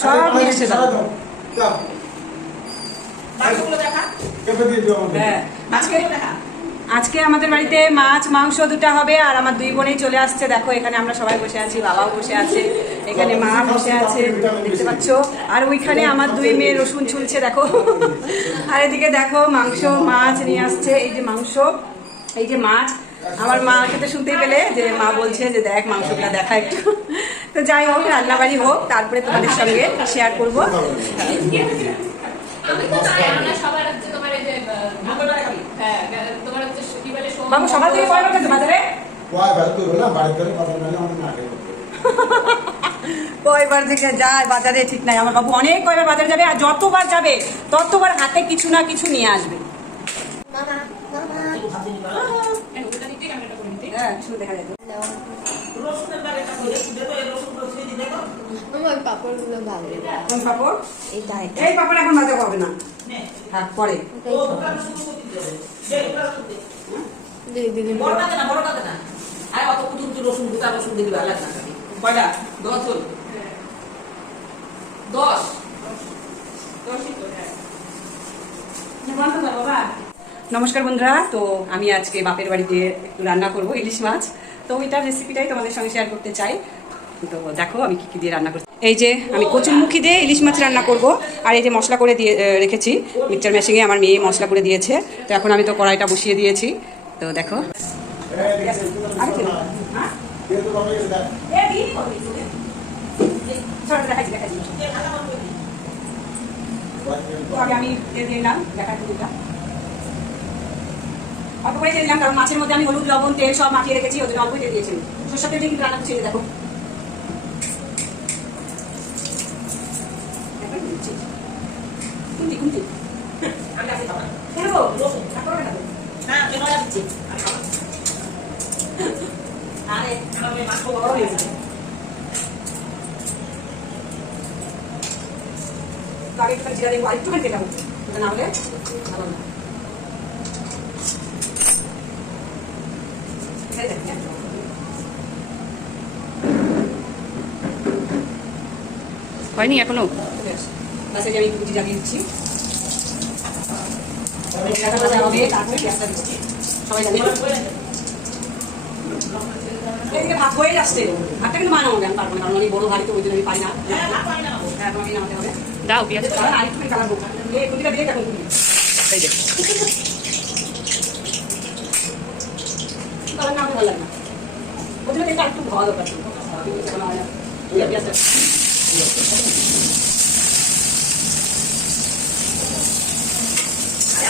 সব নিয়ে এসে দাও হ্যাঁ। আজকে আমাদের বাড়িতে মাছ মাংস দুটো হবে আর আমার দুই বোনেই চলে আসছে। দেখো এখানে আমরা সবাই বসে আছি বাবাও বসে আছে এখানে মা বসে আছে দেখতে পাচ্ছ? আর ওইখানে আমার দুই মেয়ে রসুন ছুলছে দেখো। আর এদিকে দেখো মাংস মাছ নিয়ে আসছে এই যে মাংস এই যে মাছ। আমার মা খেতে শুনতে পেলে যে মা বলছে যে দেখ মাংসটা দেখা একটু। তো যাই হোক রান্নাবাড়ি হোক তারপরে তোমাদের সঙ্গে শেয়ার করব। হ্যাঁ সকাল থেকে বাজারে কয়বার থেকে যায় বাজারে ঠিক নাই। আমার বাবু অনেক কয়বার বাজারে যাবে আর যতবার যাবে ততবার হাতে কিছু না কিছু নিয়ে আসবে। হ্যাঁ শুনে দেখা যায় রসুনের ব্যাগটা করে দেখো এই রসুনগুলো ছিঁড়ে দিই দেখো আমার পাপড়গুলো ভালো কোন পাপড়? এই পাপড় এখন হবে না। হ্যাঁ পরে। হ্যাঁ নমস্কার বন্ধুরা তো আমি আজকে বাপের বাড়িতে একটু রান্না করব ইলিশ মাছ। তো ওইটার রেসিপিটাই তোমাদের সঙ্গে শেয়ার করতে চাই। তো দেখো আমি কি কি দিয়ে রান্না করছি। এই যে আমি কচুরমুখী দিয়ে ইলিশ মাছ রান্না করব। আর এই যে মশলা করে দিয়ে রেখেছি। মিক্সচার মেশিনে আমার মেয়ে মশলা করে দিয়েছে। তো এখন আমি তো কড়াইটা বসিয়ে দিয়েছি। তো দেখো। আমি দিয়ে দিলাম দেখাচ্ছি যেটা অল্প করে দিয়ে দিলাম কারণ মাছের মধ্যে আমি হলুদ লবণ তেল সব মাখিয়ে রেখেছি জন্য অল্প দিয়ে দিয়েছি। সরষের তেল দিয়ে কিন্তু রান্না করছি দেখো একবার দিচ্ছি। কুন্তি, কুন্তি। আমি কাছে খাব কেন গো? আর করবে না? না কেন যাচ্ছি আরে আমার মেয়ে মাংস বড় হয়ে তো আগে একটু জিরা দেবো, আরেকটুখানি তেল দেবো। ওটা না হলে ভালো না। হ্যাঁ। হয়নি এখনও বাস এই আমি কুচি জ্বালিয়ে দিচ্ছি। পেঁয়াজটা ভাজা হবে, তারপরে পেঁয়াজটা দিব। সবাই জানে। এদিকে ভাত হয়ে যাচ্ছে ভাতটা কিন্তু বানাবো আমি পারব না কারণ আমি বড় ভারী তো ওই জন্য আমি পারি না। হ্যাঁ তোমাকে নামাতে হবে। দাও পেঁয়াজ কালার এই দিয়ে এই কালার না হলে ভালো লাগে না। ওই জন্য এটা একটু ভালো দরকার ছিল এখন হয় না। এই যে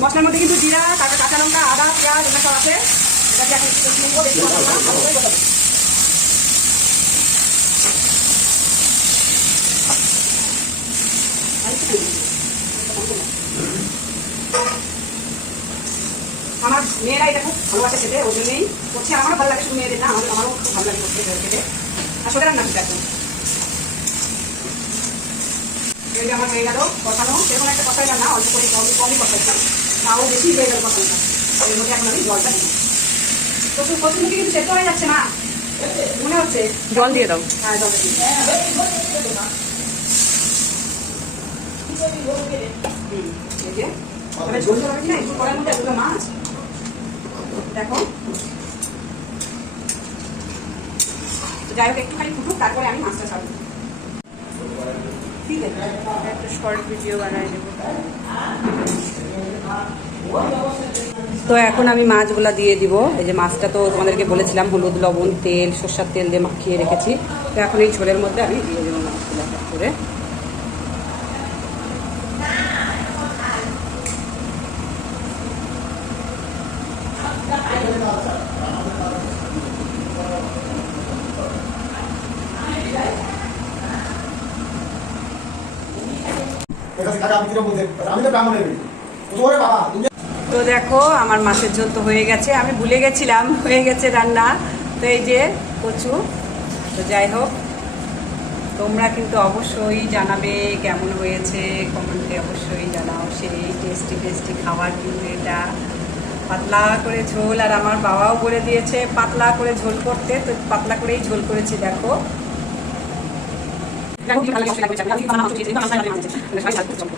মশলার মধ্যে কিন্তু জিরা তারপরে কাঁচা লঙ্কা, আদা, পেঁয়াজ, এগুলো সব আছে। আমার মেয়েরা এটা খুব ভালোবাসে খেতে, ওই জন্যই করছে। আমারও ভালো লাগে শুধু মেয়েদের না আমার আমারও খুব ভালো লাগে করতে খেতে। আর সোজা রান্না ঠিক যে আমার হয়ে গেল কষানো সেরকম একটা কষাইলাম না অল্প করে অল্প কমই কষাইলাম তাও বেশি হয়ে গেল কষানোটা এর মধ্যে এখন আমি জলটা দিই প্রচুর প্রচুর মুখে কিন্তু সেদ্ধ হয়ে যাচ্ছে না? মনে হচ্ছে? জল দিয়ে দাও। হ্যাঁ জলটা দিই হুম, এই যে তবে ঝোল ঝোল হবে কি না? একটু কড়াইয়ের মধ্যে এতগুলো মাছ। দেখো। যাই হোক একটুখানি ফুটুক তারপরে আমি মাছটা ছাড়বো। তো এখন আমি মাছগুলো দিয়ে দিব। এই যে মাছটা তো তোমাদেরকে বলেছিলাম, হলুদ, লবণ, তেল, সর্ষার তেল দিয়ে মাখিয়ে রেখেছি। তো এখন এই ঝোলের মধ্যে আমি দিয়ে দেবো মাছগুলো করে এটা কাকা আমি কীরকম বলতে আমি তো ব্রাহ্মণের বেটি ওরে বাবা তুমি তো দেখো, আমার মাছের ঝোল তো হয়ে গেছে। আমি ভুলে গেছিলাম, হয়ে গেছে রান্না। তো এই যে কচু। তো যাই হোক, তোমরা কিন্তু অবশ্যই জানাবে কেমন হয়েছে। কমেন্টে অবশ্যই জানাও। সেই টেস্টি টেস্টি খাবার কিন্তু এটা। পাতলা করে ঝোল, আর আমার বাবাও বলে দিয়েছে, পাতলা করে ঝোল করতে। তো পাতলা করেই ঝোল করেছি, দেখো। y luego